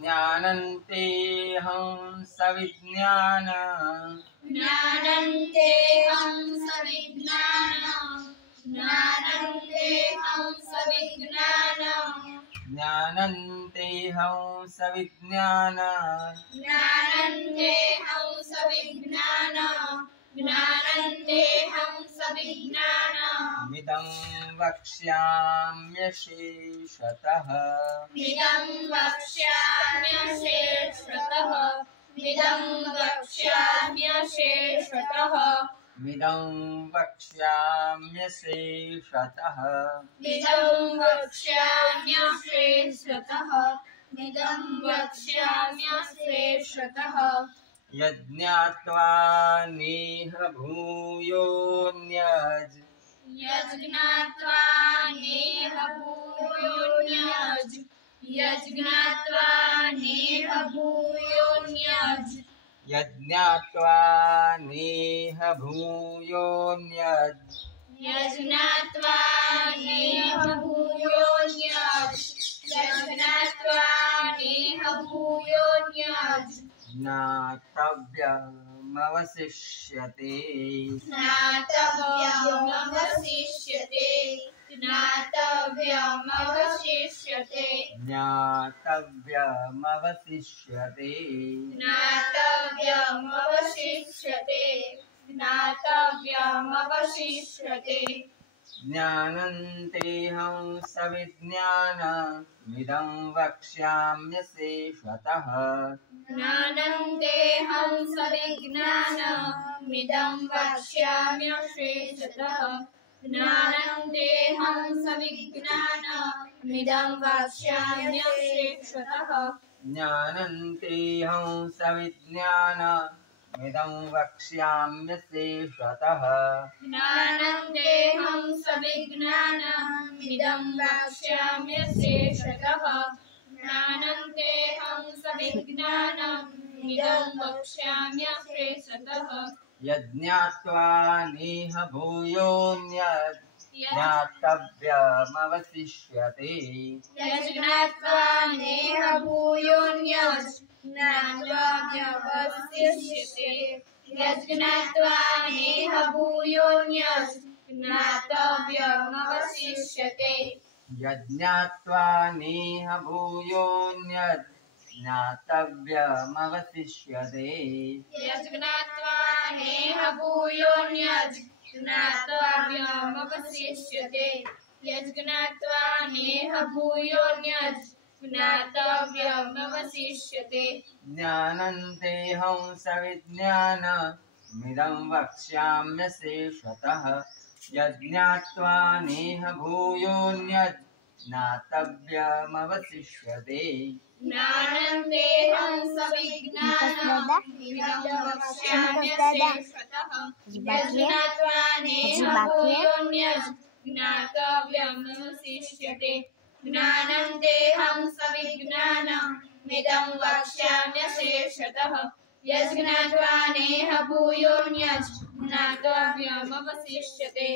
ज्ञानन्तेऽहं सविज्ञानं ज्ञानन्तेऽहं सविज्ञानं ज्ञानन्तेऽहं सविज्ञानं ज्ञानन्तेऽहं सविज्ञानं ज्ञानन्तेऽहं सविज्ञानं ज्ञानन्तेऽहं सविज्ञानं मिदं वक्ष्याम्यशेषतः मिदं वक्ष्याम्यशेषतः मिदं वक्ष्याम्यशेषतः मिदं वक्ष्याम्यशेषतः मिदं वक्ष्याम्यशेषतः मिदं वक्ष्याम्यशेषतः यज्ञात्वा नेह भूयोऽन्यज् यज्ञात्वा नेह भूयोऽन्यज् यज्ञात्वा नेह भूयोऽन्यज् यज्ञात्वा नेह भूयोऽन्यज् यज्ञात्वा नेह भूयोऽन्यज् यज्ञात्वा नेह भूयोऽन्यज् ज्ञातव्यमवशिष्यते ज्ञातव्यमवशिष्यते ज्ञातव्यमवशिष्यते ज्ञातव्यमवशिष्यते ज्ञातव्यमवशिष्यते ज्ञातव्यमवशिष्यते ज्ञानन्तेऽहं सविज्ञानमिदं वक्ष्याम्यशेषतः ज्ञानन्तेऽहं सविज्ञानमिदं वक्ष्याम्यशेषतः ज्ञानन्तेऽहं सविज्ञानमिदं वक्ष्याम्यशेषतः ज्ञानन्तेऽहं सविज्ञानमिदं वक्ष्याम्यशेषतः ज्ञानन्तेऽहं सविज्ञानमिदं वक्ष्याम्यशेषतः ज्ञानन्तेऽहं सविज्ञानमिदं वक्ष्याम्यशेषतः यज्ञात्वा नेह भूयोऽन्यज् ज्ञातव्यमवशिष्यते यज्ञात्वा नेह भूयोऽन्यज् ज्ञातव्यमवशिष्यते यज्ञात्वा नेह भूयोऽन्यज् ज्ञातव्यमवशिष्यते यज्ञात्वा नेह भूयोऽन्यज् ज्ञातव्यमवशिष्यते यज्ञात्वा नेह भूयोऽन्यज् ज्ञातव्यमवशिष्यते यज्ञात्वा नेह भूयोऽन्यज् ज्ञातव्यमवशिष्यते ज्ञानन्तेऽहं सविज्ञानमिदं वक्ष्याम्यशेषतः यज्ञात्वा नेह भूयोऽन्यज् ज्ञातव्यमवशिष्यते ज्ञानन्तेऽहं सविज्ञानमिदं वक्ष्याम्यशेषतः यज्ञात्वा नेह भूयोऽन्यज् ज्ञातव्यमवशिष्यते ज्ञानन्तेऽहं सविज्ञानमिदं वक्ष्याम्यशेषतः यज्ञात्वा नेह भूयोऽन्यज् ज्ञातव्यमवशिष्यते।